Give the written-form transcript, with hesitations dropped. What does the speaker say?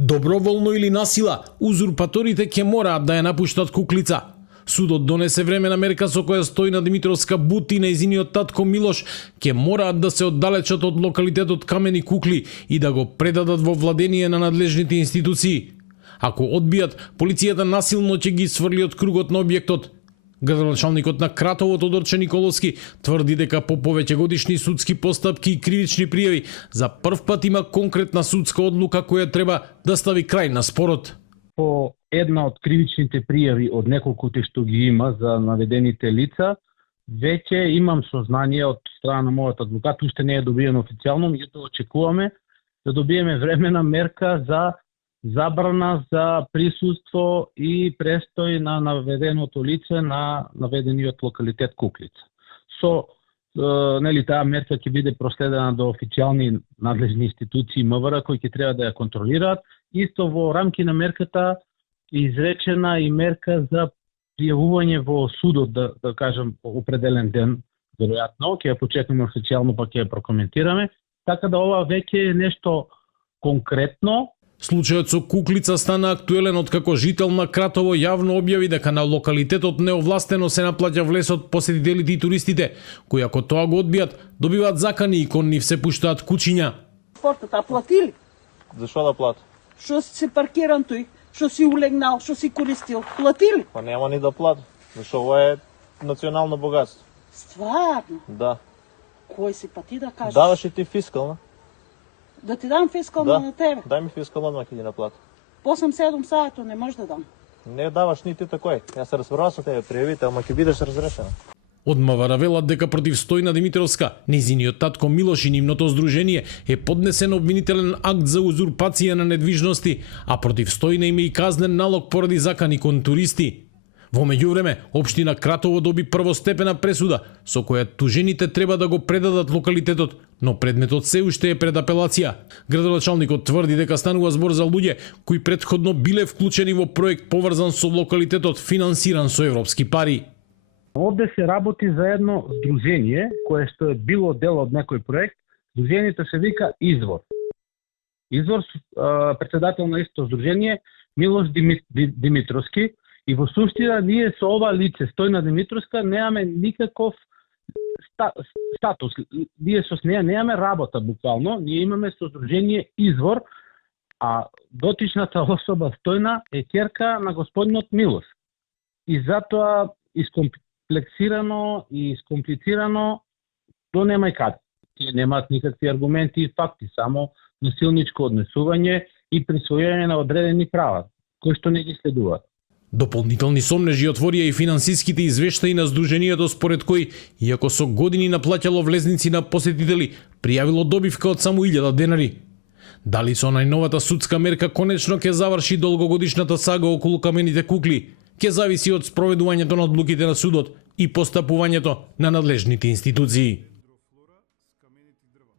Доброволно или насила, узурпаторите ќе мораат да ја напуштат Куклица. Судот донесе времена мерка со која Стојна Димитровска Бут и нејзиниот татко Милош ќе мораат да се оддалечат од локалитетот Камени Кукли и да го предадат во владение на надлежните институции. Ако одбијат, полицијата насилно ќе ги сврли од кругот на објектот. Градоначалникот на Кратово Тодорче Николовски тврди дека по повеќегодишни судски постапки и кривични пријави за прв пат има конкретна судска одлука која треба да стави крај на спорот. По една од кривичните пријави од неколкуте што ги има за наведените лица, веќе имам сознание од страна на мојот адвокат, уште не е добиено официјално, меѓутоа очекуваме да добиеме времена мерка за забрана за присуство и престој на наведеното лице на наведениот локалитет Куклица. Со таа мерка ќе биде проследена до официјални надлежни институции МВР кои ќе треба да ја контролираат. Исто во рамки на мерката изречена и мерка за пријавување во судот, да кажам, определен ден, веројатно, ќе ја почекаме официјално па ќе ја прокоментираме, така да ова веќе е нешто конкретно. Случајот со Куклица стана актуелен откако жител на Кратово јавно објави дека на локалитетот неовластено се наплаќа влесот посетителите и туристите, кои ако тоа го одбијат, добиваат закани и кон нив се пуштаат кучиња. Портата платили? Зашо да плати? Што си се паркиран тој, што си улегнал, што си користил, платили? Па нема ни да плати, зашо ова е национално богатство. Стварно? Да. Кој си па ти да кажеш? Даваш и ти фискална. Да ти дам фискално на тебе? Дај ми фискална, одма ќе ги наплати. 8-7 саато не може да дам. Не даваш ни ти такој. Јас се разбрав со тебе пријавите, ама ќе бидеш разрешена. Од МВР велат дека против Стојна Димитровска, нејзиниот татко Милош и нивното здружение е поднесен обвинителен акт за узурпација на недвижности, а против Стојна има и казнен налог поради закани кон туристи. Во меѓувреме, општина Кратово доби првостепена пресуда, со која тужените треба да го предадат локалитетот, но предметот се уште е пред апелација. Градоначалникот тврди дека станува збор за луѓе кои претходно биле вклучени во проект поврзан со локалитетот, финансиран со европски пари. Овде се работи за едно здружение, кое што е било дел од некој проект. Здружението се вика Извор. Извор, председател на истото здружение, Милош Димитровски. И во суштина ние со ова лице, Стојна Димитровска, немаме никаков статус. Ние со неја немаме работа, буквално. Ние имаме содружение Извор, а дотичната особа Стојна е ќерка на господинот Милош. И затоа искомплексирано и искомплицирано до нема и каде. Тие немаат никакви аргументи и факти, само насилничко однесување и присвојување на одредени права, кои што не ги следуваат. Дополнителни сомнежи отворија и финансиските извештаи на здруженијето според кои, иако со години наплаќало влезници на посетители, пријавило добивка од само 1000 денари. Дали со најновата судска мерка конечно ќе заврши долгогодишната сага околу Камените Кукли, ќе зависи од спроведувањето на одлуките на судот и постапувањето на надлежните институции.